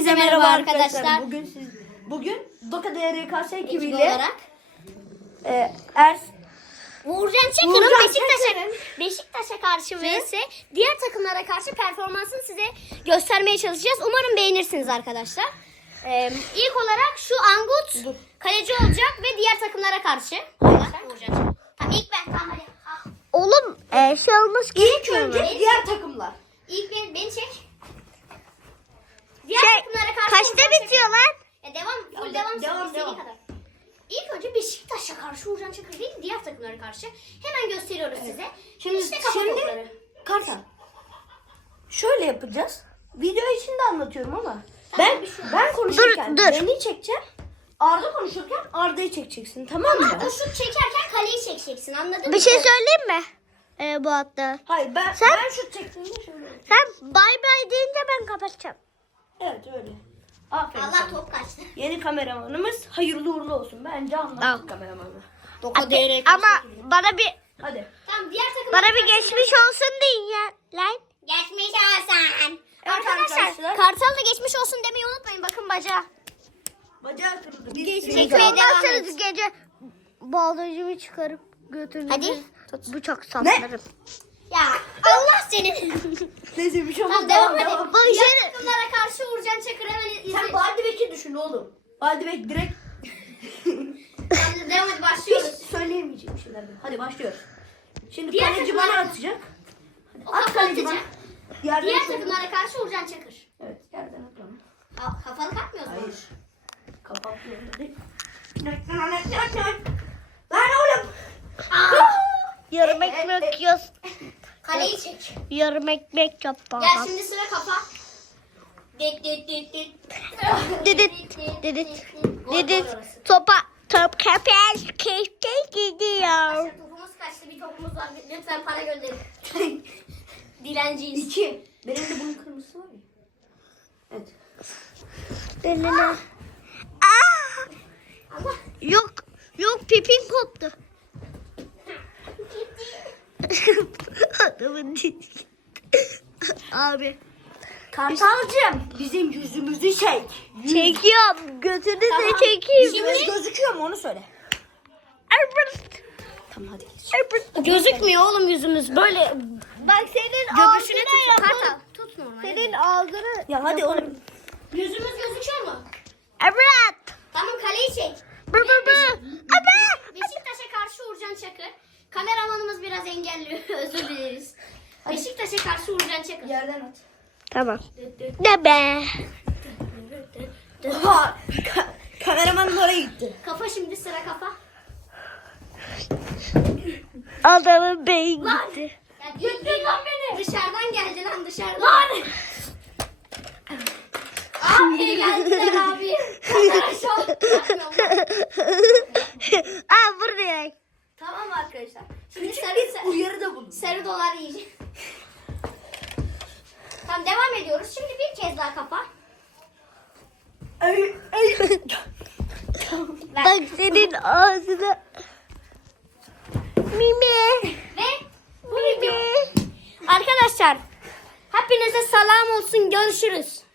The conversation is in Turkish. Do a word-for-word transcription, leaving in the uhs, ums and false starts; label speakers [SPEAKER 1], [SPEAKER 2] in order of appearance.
[SPEAKER 1] Herkese merhaba arkadaşlar.
[SPEAKER 2] Bugün siz bugün Doka D R K S
[SPEAKER 1] Ekip
[SPEAKER 2] ekibiyle
[SPEAKER 1] olarak
[SPEAKER 2] e, Ers
[SPEAKER 1] Uğurcan Çakır'ın
[SPEAKER 2] Uğurcan
[SPEAKER 1] Beşiktaş'a
[SPEAKER 2] Çakır'ın
[SPEAKER 1] Beşiktaş'a karşı vs diğer takımlara karşı performansını size göstermeye çalışacağız. Umarım beğenirsiniz arkadaşlar. Ee, ilk olarak şu Angut
[SPEAKER 2] Dur.
[SPEAKER 1] kaleci olacak ve diğer takımlara karşı. Uğurcan Çakır. Tamam ilk ben. Tamam hadi. Al.
[SPEAKER 3] Oğlum e, şey olmuş
[SPEAKER 2] ilk önce diğer takımlar.
[SPEAKER 1] İlk ben, beni çek. Diğer
[SPEAKER 3] Şey,
[SPEAKER 1] takımlara karşı
[SPEAKER 3] kaçta
[SPEAKER 1] Uğurcan Çakır.
[SPEAKER 3] bitiyor lan?
[SPEAKER 1] Ya devam, full
[SPEAKER 2] Ya,
[SPEAKER 1] devam,
[SPEAKER 2] devam,
[SPEAKER 1] istediğin
[SPEAKER 2] devam.
[SPEAKER 1] kadar. İlk önce Beşiktaş'a karşı Uğurcan Çakır değil, diğer takımlara karşı. Hemen gösteriyoruz size.
[SPEAKER 2] Şimdi
[SPEAKER 1] işte kafa
[SPEAKER 2] şimdi
[SPEAKER 1] topları.
[SPEAKER 2] Kartal. Şöyle yapacağız. Video içinde anlatıyorum ama
[SPEAKER 1] Tamam,
[SPEAKER 2] ben
[SPEAKER 1] bir şey
[SPEAKER 2] ben konuşurken
[SPEAKER 3] Dur, dur.
[SPEAKER 2] beni çekeceğim. Arda konuşurken Arda'yı çekeceksin, tamam mı?
[SPEAKER 1] O şut çekerken kaleyi çekeceksin, anladın mı?
[SPEAKER 3] Bir şey söyleyeyim mi? E, bu hatta.
[SPEAKER 2] Hayır, ben
[SPEAKER 3] Sen-
[SPEAKER 2] ben şut çektiğimde şöyle.
[SPEAKER 3] Sen bay bay deyince ben kapatacağım.
[SPEAKER 2] Evet, öyle. Aferin.
[SPEAKER 1] Allah
[SPEAKER 2] sana.
[SPEAKER 1] top kaçtı.
[SPEAKER 2] Yeni kameramanımız hayırlı uğurlu olsun. Bence anlattık
[SPEAKER 3] Tamam.
[SPEAKER 2] kameramanı.
[SPEAKER 3] Abi, ama bana bir
[SPEAKER 2] Hadi.
[SPEAKER 1] Tamam, diğer takımlara
[SPEAKER 3] bana bir
[SPEAKER 1] karşı-
[SPEAKER 3] geçmiş olsun deyin ya. Lan.
[SPEAKER 1] Geçmiş olsun.
[SPEAKER 2] Evet
[SPEAKER 1] Arkadaşlar,
[SPEAKER 2] arkadaşlar.
[SPEAKER 1] Kartal da geçmiş olsun demeyi unutmayın. Bakın bacağı.
[SPEAKER 2] Bacağı kırıldı.
[SPEAKER 1] Geçmiş
[SPEAKER 2] Çekmeye
[SPEAKER 1] olsun. devam
[SPEAKER 3] Olmazsanız
[SPEAKER 1] et.
[SPEAKER 3] gece bağlayıcımı çıkarıp götürürüm.
[SPEAKER 1] Hadi.
[SPEAKER 3] Bıçak saplarım.
[SPEAKER 1] Ya Allah senin.
[SPEAKER 2] Neyse, bir şey olmaz.
[SPEAKER 1] Tamam, devam edelim.
[SPEAKER 2] devam.
[SPEAKER 1] Diğer takımlara karşı Uğurcan Çakır hemen izle.
[SPEAKER 2] Sen Baldebek'i düşün oğlum. Baldebek direkt
[SPEAKER 1] Hadi devam hadi başlıyoruz.
[SPEAKER 2] hiç söyleyemeyecek bir şeyler. Hadi başlıyoruz. Şimdi
[SPEAKER 1] Diğer
[SPEAKER 2] kaleci
[SPEAKER 1] takımlara-
[SPEAKER 2] bana atacak.
[SPEAKER 1] O
[SPEAKER 2] At
[SPEAKER 1] kafa
[SPEAKER 2] kaleci bana.
[SPEAKER 1] atacak.
[SPEAKER 2] Yerden
[SPEAKER 1] Diğer
[SPEAKER 2] şöyle-
[SPEAKER 1] takımlara karşı Uğurcan Çakır.
[SPEAKER 2] Evet, yerden at onu.
[SPEAKER 1] Aa, kafanı katmıyorsun.
[SPEAKER 2] Hayır. Kapatıyor dedi. Lan oğlum.
[SPEAKER 1] Aa,
[SPEAKER 3] Yarım ekmek yiyoruz.
[SPEAKER 1] kaleyi çek.
[SPEAKER 3] Yarım ekmek yap bana.
[SPEAKER 1] Gel şimdi sıra kafa. Dit dit dit dit.
[SPEAKER 3] Didit, didit,
[SPEAKER 1] Gol,
[SPEAKER 3] didit.
[SPEAKER 1] gol orası.
[SPEAKER 3] Topa, top kapes, keşke gidiyor.
[SPEAKER 1] Arkadaşlar, topumuz kaçtı, bir topumuz var. Lütfen para gönderin. Dilenciyiz.
[SPEAKER 2] İki. Benim de bunun kırmızısı var ya. Evet.
[SPEAKER 3] Denene. Aa!
[SPEAKER 1] Allah.
[SPEAKER 3] Yok, yok pipim koptu. Adamın dili. Abi.
[SPEAKER 2] Kartalcığım, bizim yüzümüzü çek.
[SPEAKER 3] Çekiyorum. Götünü
[SPEAKER 1] Tamam.
[SPEAKER 3] de çekeyim.
[SPEAKER 2] Yüzümüz gözüküyor mu, onu söyle.
[SPEAKER 3] Albert.
[SPEAKER 2] Tamam, hadi geç.
[SPEAKER 3] Albert.
[SPEAKER 1] Gözükmüyor oğlum yüzümüz. Böyle
[SPEAKER 3] Bak senin
[SPEAKER 1] göbüşüne
[SPEAKER 3] ağzına
[SPEAKER 1] tutuyor.
[SPEAKER 3] yapın.
[SPEAKER 1] Kartal, tut normal.
[SPEAKER 3] Senin ağzını.
[SPEAKER 2] Ya hadi oğlum.
[SPEAKER 1] Yüzümüz gözüküyor mu?
[SPEAKER 3] Albert.
[SPEAKER 1] Tamam, kaleyi çek.
[SPEAKER 3] Bır bır bır. Albert.
[SPEAKER 1] Beşiktaş'a karşı Uğurcan Çakır. Kameramanımız biraz engelli. Özür dileriz. Beşiktaş'a karşı Uğurcan Çakır.
[SPEAKER 2] Yerden at.
[SPEAKER 3] Tamam. Ne be?
[SPEAKER 2] Oha! Ka- kameramanın oraya gitti.
[SPEAKER 1] Kafa şimdi, sıra kafa.
[SPEAKER 3] Adamın beyin
[SPEAKER 1] Lan!
[SPEAKER 3] gitti.
[SPEAKER 1] Ya götür lan beni. Dışarıdan geldi lan, dışarıdan. Lan! Abi geldiler abi. Onlara şok yapıyorum.
[SPEAKER 3] Aa vur direkt.
[SPEAKER 2] Tamam arkadaşlar.
[SPEAKER 1] Şimdi
[SPEAKER 2] Küçük
[SPEAKER 1] sarı,
[SPEAKER 2] bir
[SPEAKER 1] sarı,
[SPEAKER 2] uyarıda bulun.
[SPEAKER 1] sarı dolar yiyeceğim. Tamam, devam ediyoruz. Şimdi bir kez daha kafa.
[SPEAKER 2] Ay, ay.
[SPEAKER 1] Ver.
[SPEAKER 3] Bak senin ağzına. Mimi.
[SPEAKER 1] Ve bu video. Arkadaşlar, hepinize selam olsun. Görüşürüz.